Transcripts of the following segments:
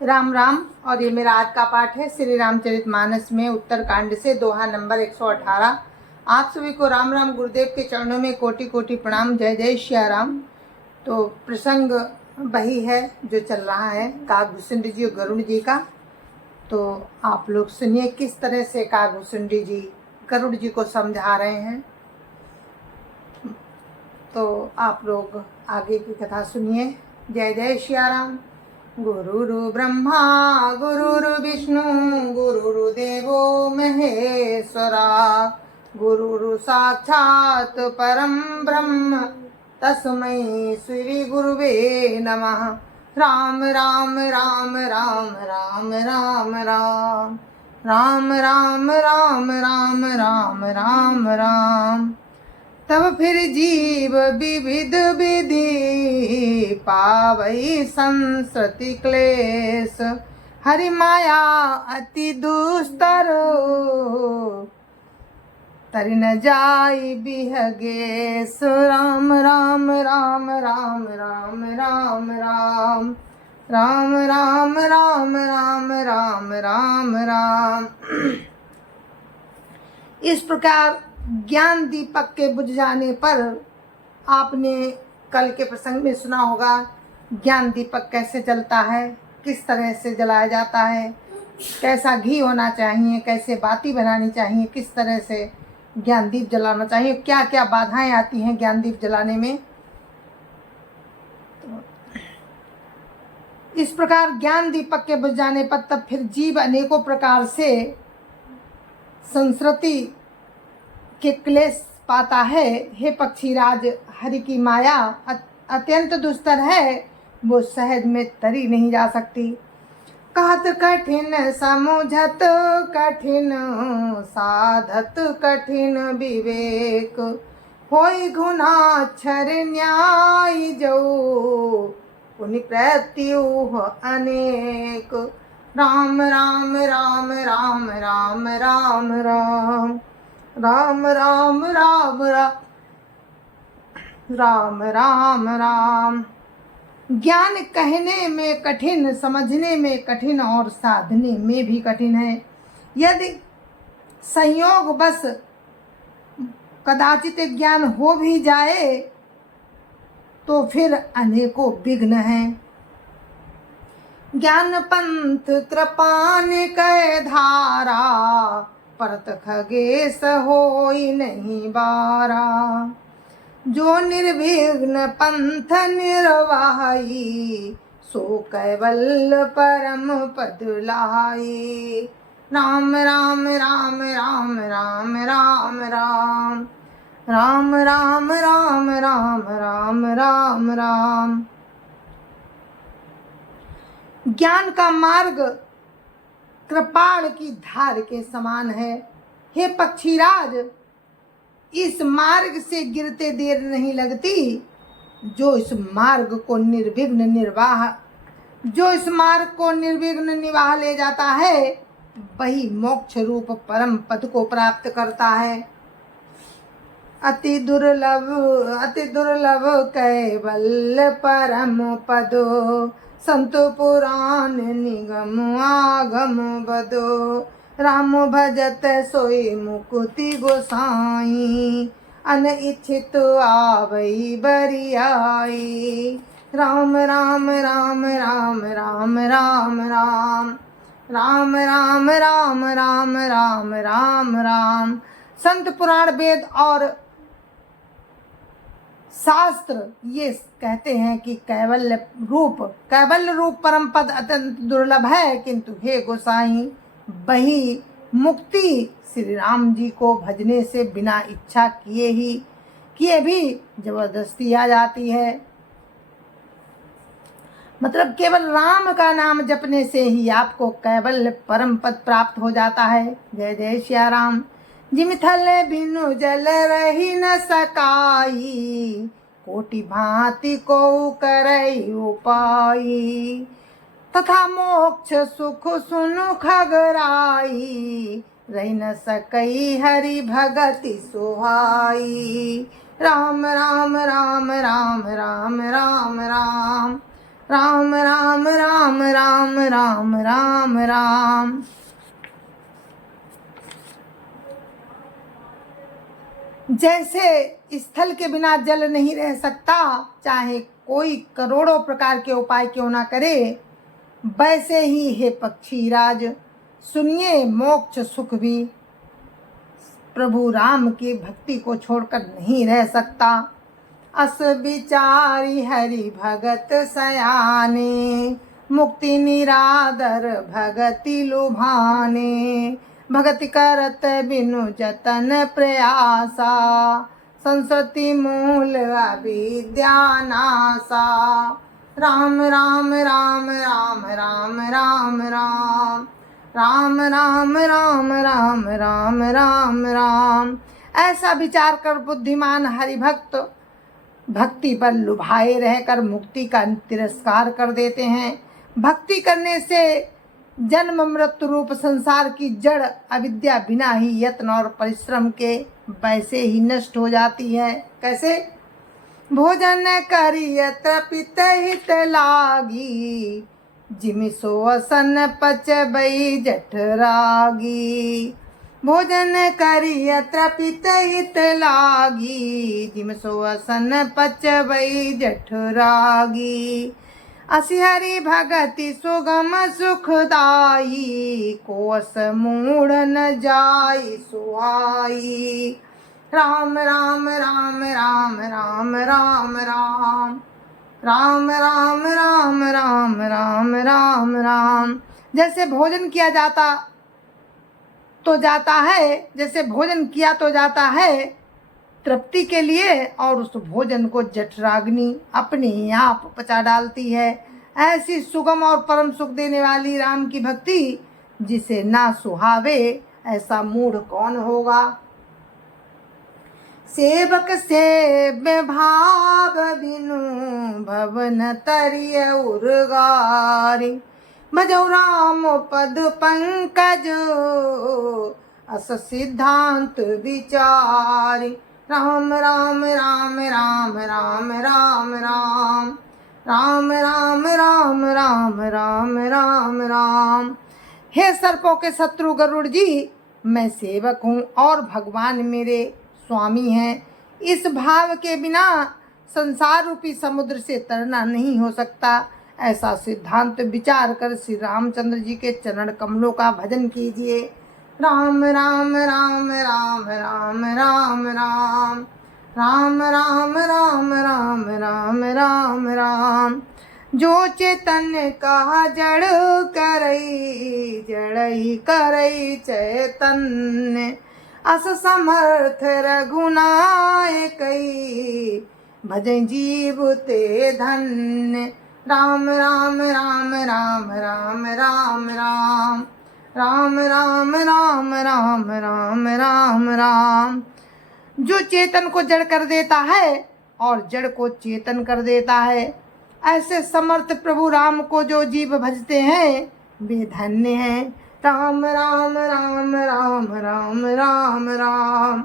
राम राम। और ये मेरा आज का पाठ है श्री रामचरितमानस में उत्तरकांड से दोहा नंबर 118। आप सभी को राम राम। गुरुदेव के चरणों में कोटि कोटि प्रणाम। जय जय श्या राम। तो प्रसंग वही है जो चल रहा है काकभूषुंड जी और गरुड़ जी का। तो आप लोग सुनिए किस तरह से काकभूषुंड जी गरुड़ जी को समझा रहे हैं। तो आप लोग आगे की कथा सुनिए। जय जय श्या राम। गुरुरु ब्रह्मा गुरुरु विष्णु गुरुर्देवो महेश्वरा गुरुरु साक्षात् परम ब्रह्म तस्मै श्री गुरुवे नमः। राम राम राम राम राम राम राम राम राम राम राम राम राम राम। तब फिर जीव विविध विधि पावई संसृति क्लेश हरि माया अति दुस्तर तरि न जाई बिहगेश। राम राम राम राम राम राम राम राम राम राम राम राम राम राम। इस प्रकार ज्ञान दीपक के बुझ जाने पर आपने कल के प्रसंग में सुना होगा ज्ञान दीपक कैसे जलता है, किस तरह से जलाया जाता है, कैसा घी होना चाहिए, कैसे बाती बनानी चाहिए, किस तरह से ज्ञान दीप जलाना चाहिए, क्या क्या बाधाएं आती हैं ज्ञान दीप जलाने में। इस प्रकार ज्ञान दीपक के बुझ जाने पर तब फिर जीव अनेकों प्रकार से संस्कृति के क्लेश पाता है। हे पक्षीराज, हरि की माया अत्यंत दुस्तर है, वो सहज में तरी नहीं जा सकती। कहत कठिन समुझत कठिन साधत कठिन विवेक होई गुणाक्षर न्याय जो पुनि प्रत्युह अनेक। राम राम राम राम राम राम राम राम राम राम राम राम राम। ज्ञान कहने में कठिन, समझने में कठिन और साधने में भी कठिन है। यदि संयोग बस कदाचित ज्ञान हो भी जाए तो फिर अनेकों विघ्न हैं। ज्ञान पंथ कृपान कै धारा परत खगेश होई नहीं बारा। जो निर्विघ्न पंथ निर्वाही सो कैवल्य परम पद लाई। राम राम राम राम राम राम राम राम राम राम राम राम राम राम। ज्ञान का मार्ग कृपाण की धार के समान है। हे पक्षीराज, इस मार्ग से गिरते देर नहीं लगती। जो इस मार्ग को निर्विघ्न निवाह ले जाता है वही मोक्ष रूप परम पद को प्राप्त करता है। अति दुर्लभ कैवल्य परम पद संत पुराण निगम आगम बदो। राम भजत सोई मुकुति गोसाई अनइच्छित आवई बरियाई। राम राम राम राम राम राम राम राम राम राम राम राम राम राम। संत पुराण वेद और शास्त्र ये कहते हैं कि कैवल्य रूप परम पद अत्यंत दुर्लभ है, किंतु हे गोसाई वही मुक्ति श्री राम जी को भजने से बिना इच्छा किए भी जबरदस्ती आ जाती है। मतलब केवल राम का नाम जपने से ही आपको कैवल्य परम पद प्राप्त हो जाता है। जय जय श्या राम। जिम थल बिनु जल रही न सकाई कोटि भांति को करई उपाई। तथा मोक्ष सुख सुनु खगराई रही न सकई हरि भगति सुहाई। राम राम राम राम राम राम राम राम राम राम राम राम राम राम। जैसे स्थल के बिना जल नहीं रह सकता, चाहे कोई करोड़ों प्रकार के उपाय क्यों ना करे, वैसे ही हे पक्षी राज सुनिए मोक्ष सुख भी प्रभु राम की भक्ति को छोड़कर नहीं रह सकता। अस विचारी हरि भगत सयाने, मुक्ति निरादर भगति लुभाने। भगति करत बिनु जतन प्रयासा, संस्कृति मूल अविद्या नासा। राम राम राम राम राम राम राम राम राम राम राम राम राम राम। ऐसा विचार कर बुद्धिमान हरिभक्त भक्ति पर लुभाए रहकर मुक्ति का तिरस्कार कर देते हैं। भक्ति करने से जन्म मृत्यु रूप संसार की जड़ अविद्या बिना ही यत्न और परिश्रम के वैसे ही नष्ट हो जाती है। कैसे? भोजन करिय तृपित हित लागी, जिमि सोअसन पचबई जठरागी। भोजन करिय तृपित हित लागी, जिमि सोअसन पचबई जठरागी। असि हरि भगति सुगम सुखदाई, कोस मूढ़ न जाई सुहाई। राम राम राम राम राम राम राम राम राम राम राम राम राम राम। जैसे भोजन किया जाता तो जाता है, जैसे भोजन किया तो जाता है तृप्ति के लिए, और उस भोजन को जठराग्नि अपने आप पचा डालती है। ऐसी सुगम और परम सुख देने वाली राम की भक्ति जिसे ना सुहावे, ऐसा मूढ़ कौन होगा। सेवक सेव्य भाव बिनु, भवन तरिय उर्गारी। भजौ राम पद पंकज, अस सिद्धांत विचारी। राम राम राम राम राम राम राम राम राम राम राम राम राम राम। हे सर्पों के शत्रु गरुड़ जी, मैं सेवक हूँ और भगवान मेरे स्वामी हैं। इस भाव के बिना संसार रूपी समुद्र से तरना नहीं हो सकता। ऐसा सिद्धांत विचार कर श्री रामचंद्र जी के चरण कमलों का भजन कीजिए। राम राम राम राम राम राम राम राम राम राम राम राम राम राम। जो चैतन्य कहा जड़ करई, जड़ई करई चैतन्य। अस समर्थ रघुनायकई, भजै जीव ते धन्य। राम राम राम राम राम राम राम राम राम राम राम राम राम राम। जो चेतन को जड़ कर देता है और जड़ को चेतन कर देता है, ऐसे समर्थ प्रभु राम को जो जीव भजते हैं वे धन्य हैं। राम राम राम राम राम राम राम राम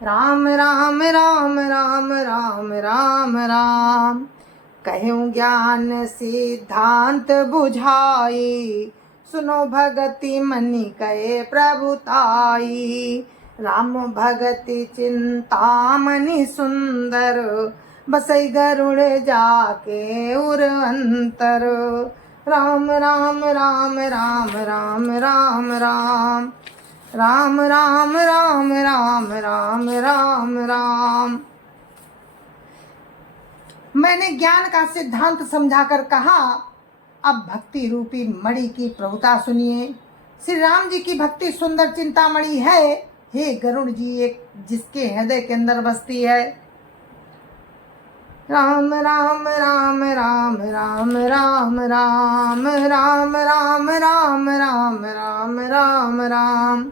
राम राम राम राम राम राम। कहूँ ज्ञान सिद्धांत बुझाई, सुनो भगति मनि कहे प्रभुताई। राम भगति चिंता मनि सुंदर, बसई गरुड़ जाके उर अंतर। राम राम राम राम राम राम राम राम राम राम राम राम राम राम। मैंने ज्ञान का सिद्धांत समझाकर कहा, अब भक्ति रूपी मणि की प्रभुता सुनिए। श्री राम जी की भक्ति सुंदर चिंतामणि है। हे गरुड़ जी, एक जिसके हृदय के अंदर बसती है। राम राम राम राम राम राम राम राम राम राम राम राम राम राम।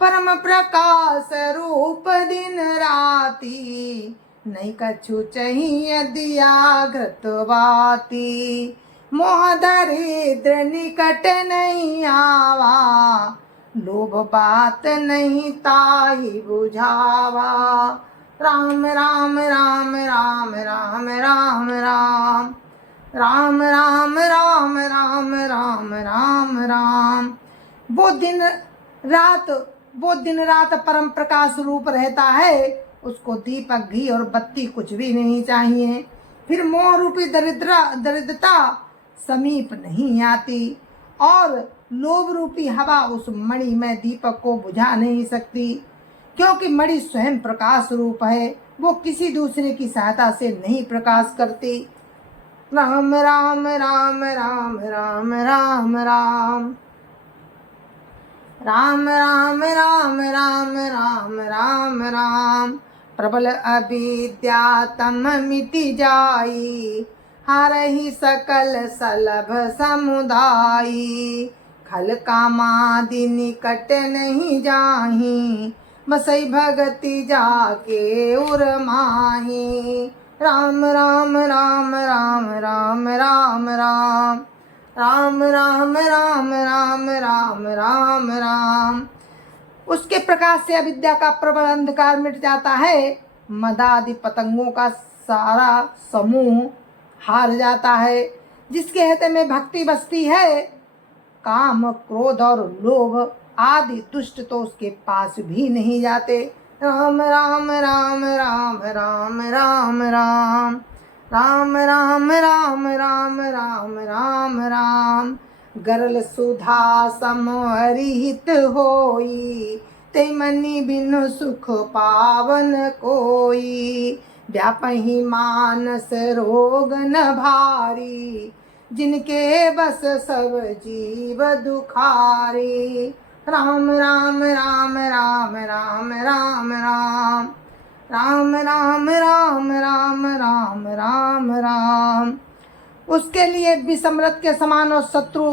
परम प्रकाश रूप दिन राती, नहीं कछु चाहिए दिया घृतवाती। मोह दरिद्र निकट नहीं आवा, लोभ बात नहीं ताही बुझावा। राम राम राम राम राम राम राम राम राम राम राम राम राम राम। वो दिन रात परम प्रकाश रूप रहता है, उसको दीपक घी और बत्ती कुछ भी नहीं चाहिए। फिर मोह रूपी दरिद्रता समीप नहीं आती, और लोभ रूपी हवा उस मणि में दीपक को बुझा नहीं सकती, क्योंकि मणि स्वयं प्रकाश रूप है, वो किसी दूसरे की सहायता से नहीं प्रकाश करती। राम राम राम राम राम राम राम राम राम राम राम राम राम राम। प्रबल अविद्या तम मिटि जाई, हारहि सकल सलभ समुदायी। खल कामादि निकट नहीं जाही, बसई भगति जाके उर माही। राम राम राम राम राम राम राम राम राम राम राम राम राम राम। उसके प्रकाश से अविद्या का प्रबल अंधकार मिट जाता है, मदादि पतंगों का सारा समूह हार जाता है। जिसके हृदय में भक्ति बसती है, काम क्रोध और लोभ आदि दुष्ट तो उसके पास भी नहीं जाते। राम राम राम राम राम राम राम राम राम राम राम राम राम राम। गरल सुधा समहरित होई, ते मनि बिनु सुख पावन कोई। व्यापहि मानस रोग न भारी, जिनके बस सब जीव दुखारी। राम राम राम राम राम राम राम राम राम राम राम राम राम राम। उसके लिए विषमृत के समान और शत्रु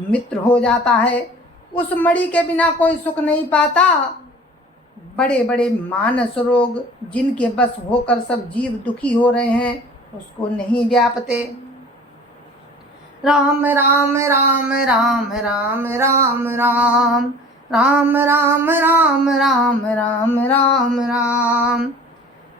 मित्र हो जाता है। उस मणि के बिना कोई सुख नहीं पाता। बड़े बड़े मानस रोग जिनके बस होकर सब जीव दुखी हो रहे हैं, उसको नहीं व्यापते। राम राम राम राम राम राम राम राम राम राम राम राम राम राम।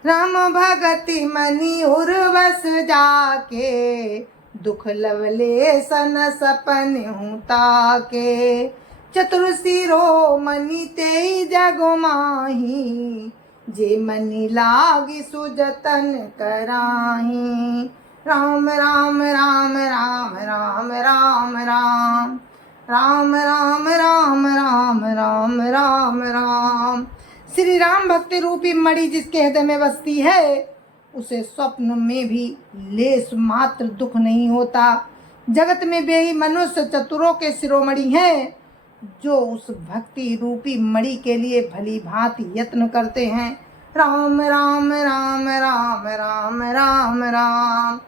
राम भगति मनि उर्वस जाके, दुख लवले सन सपन हूँ ताके। चतुर सिरो मनि ते जग माही, जे मनि लागी सुजतन कराही। राम राम राम राम राम राम राम राम राम राम राम राम राम राम। श्री राम भक्ति रूपी मणि जिसके हृदय में बसती है, उसे स्वप्न में भी लेस मात्र दुख नहीं होता। जगत में वे ही मनुष्य चतुरों के शिरोमणि हैं, जो उस भक्ति रूपी मणि के लिए भली भांति यत्न करते हैं। राम राम राम राम राम राम राम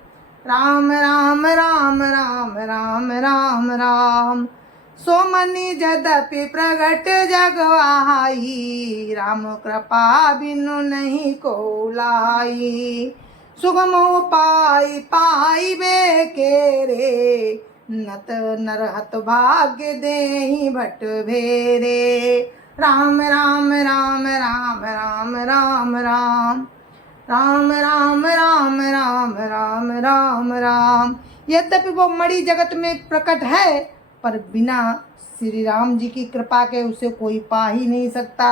राम राम राम राम राम राम राम। सो मनि जदपि प्रगट जग आई, राम कृपा बिनु नहीं को लाई। सुगम उपाय पाई बे के रे, नत नरहत भाग्य देहि भट भेरे। राम राम राम राम राम राम राम राम राम राम राम राम राम राम। यद्यपि वो मणि जगत में प्रकट है, पर बिना श्री राम जी की कृपा के उसे कोई पा ही नहीं सकता।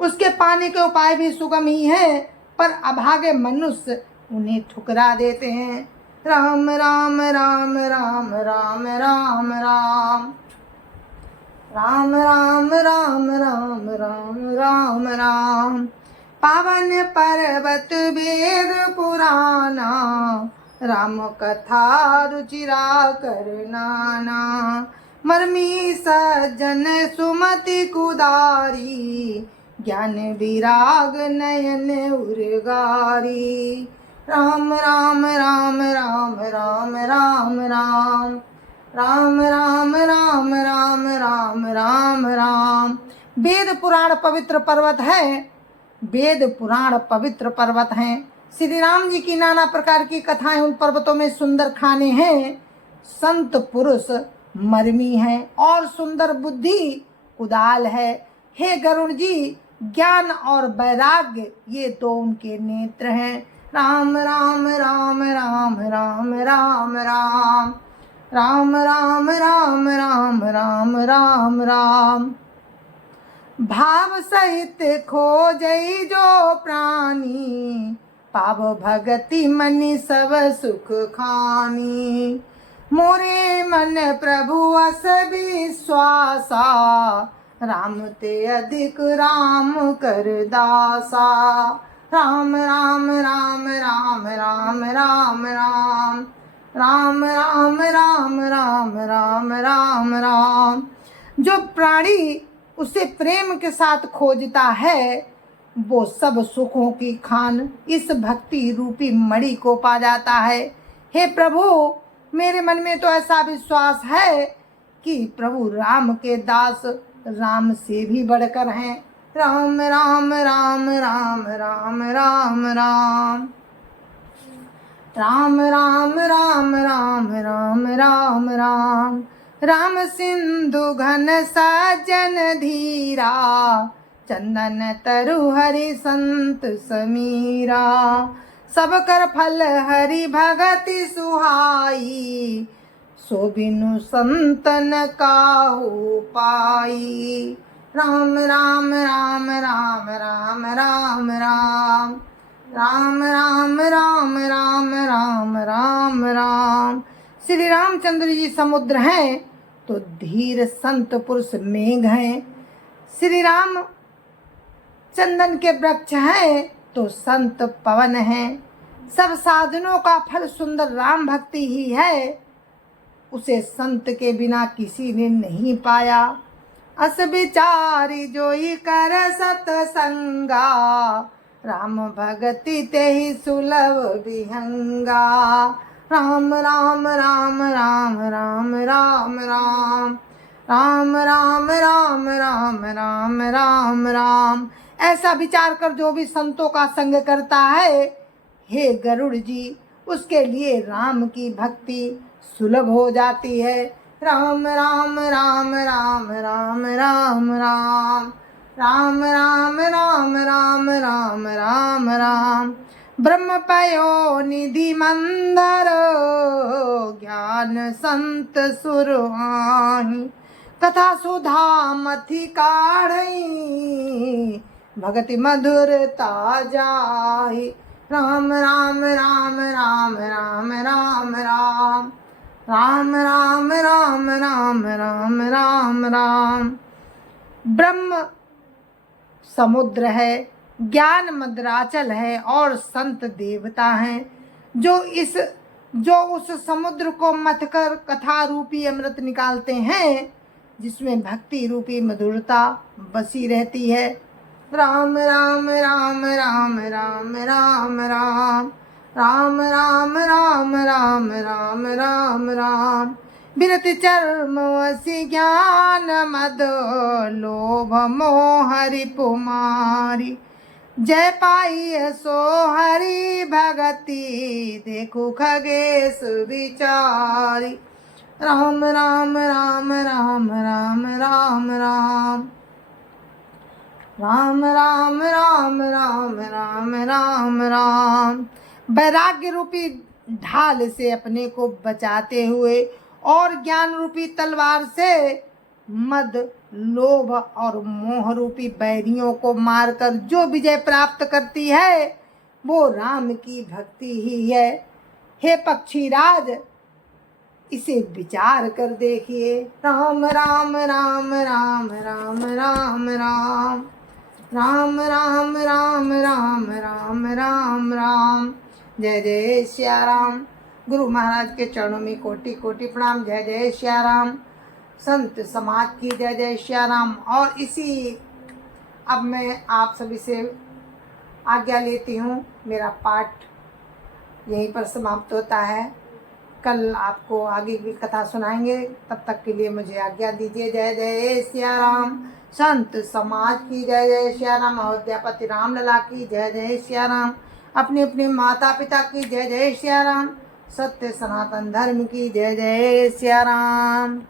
उसके पाने के उपाय भी सुगम ही हैं, पर अभागे मनुष्य उन्हें ठुकरा देते हैं। राम राम राम राम राम राम राम राम राम राम राम राम राम राम। पावन पर्वत वेद पुराना, राम कथा रुचिरा करनाना। मर्मी सज्जन सुमति कुदारी, ज्ञान विराग नयन उर्गारी। राम राम राम राम राम राम राम राम राम राम राम राम राम राम। वेद पुराण पवित्र पर्वत है, वेद पुराण पवित्र पर्वत हैं। श्री राम जी की नाना प्रकार की कथाएं उन पर्वतों में सुंदर खाने हैं। संत पुरुष मर्मी हैं और सुंदर बुद्धि कुदाल है। हे गरुण जी, ज्ञान और वैराग्य ये दो उनके नेत्र हैं। राम राम राम राम राम राम राम राम राम राम राम राम राम राम। भाव सहित खोजई जो प्राणी, पाव भगति मनि सब सुख खानी। मोरे मन प्रभु अस विश्वासा, राम ते अधिक राम कर दासा। राम राम राम राम राम राम राम राम राम राम राम राम राम राम। जो प्राणी उसे प्रेम के साथ खोजता है, वो सब सुखों की खान इस भक्ति रूपी मणि को पा जाता है। हे प्रभु, मेरे मन में तो ऐसा विश्वास है कि प्रभु राम के दास राम से भी बढ़कर हैं। राम राम राम राम राम राम राम राम राम राम राम राम राम राम। राम सिंधु घन सज्जन धीरा, चंदन तरु हरि संत समीरा। सब कर फल हरि भगति सुहाई, सो बिनु संतन काहू पाई। राम राम राम राम राम राम राम राम राम राम राम राम राम राम। श्री रामचंद्र जी समुद्र हैं तो धीर संत पुरुष मेघ हैं। श्री राम चंदन के वृक्ष हैं तो संत पवन हैं। सब साधनों का फल सुंदर राम भक्ति ही है, उसे संत के बिना किसी ने नहीं पाया। अस विचारी जोई कर सतसंगा, राम भगति ते ही सुलभ विहंगा। राम राम राम राम राम राम राम राम राम राम राम राम राम राम। ऐसा विचार कर जो भी संतों का संग करता है, हे गरुड़ जी, उसके लिए राम की भक्ति सुलभ हो जाती है। राम राम राम राम राम राम राम राम राम राम राम राम राम राम। ब्रह्म पयो निधि मंदर, ज्ञान संत सुरहाही। कथा सुधा मथि काढ़ई, भगति मधुरता जाहि। राम राम राम राम राम राम राम राम राम राम राम राम राम राम। ब्रह्म समुद्र है, ज्ञान मद्राचल है और संत देवता हैं। जो उस समुद्र को मथकर कथा रूपी अमृत निकालते हैं, जिसमें भक्ति रूपी मधुरता बसी रहती है। राम राम राम राम राम राम राम राम राम राम राम राम राम राम। बिरत चर्म वसी ज्ञान मद, लोभ मोह रिपुमारी। जय पाई सो हरि भगति, देखो खगेश विचारी। राम राम राम राम राम राम राम राम राम राम राम राम राम राम। वैराग्य रूपी ढाल से अपने को बचाते हुए और ज्ञान रूपी तलवार से मद, लोभ और मोह रूपी बैरियों को मारकर जो विजय प्राप्त करती है, वो राम की भक्ति ही है। हे पक्षीराज, इसे विचार कर देखिए। राम राम राम राम राम राम राम राम राम राम राम राम राम राम। जय जय श्या राम। गुरु महाराज के चरणों में कोटि कोटि प्रणाम। जय जय श्या राम। संत समाज की जय जय श्या राम। और इसी अब मैं आप सभी से आज्ञा लेती हूँ। मेरा पाठ यहीं पर समाप्त होता है। कल आपको आगे की कथा सुनाएंगे, तब तक के लिए मुझे आज्ञा दीजिए। जय जय श्या राम। संत समाज की जय जय श्या राम। अयोध्यापति रामलला की जय जय श्या राम। अपने अपने माता पिता की जय जय श्या राम। सत्य सनातन धर्म की जय जय श्या राम।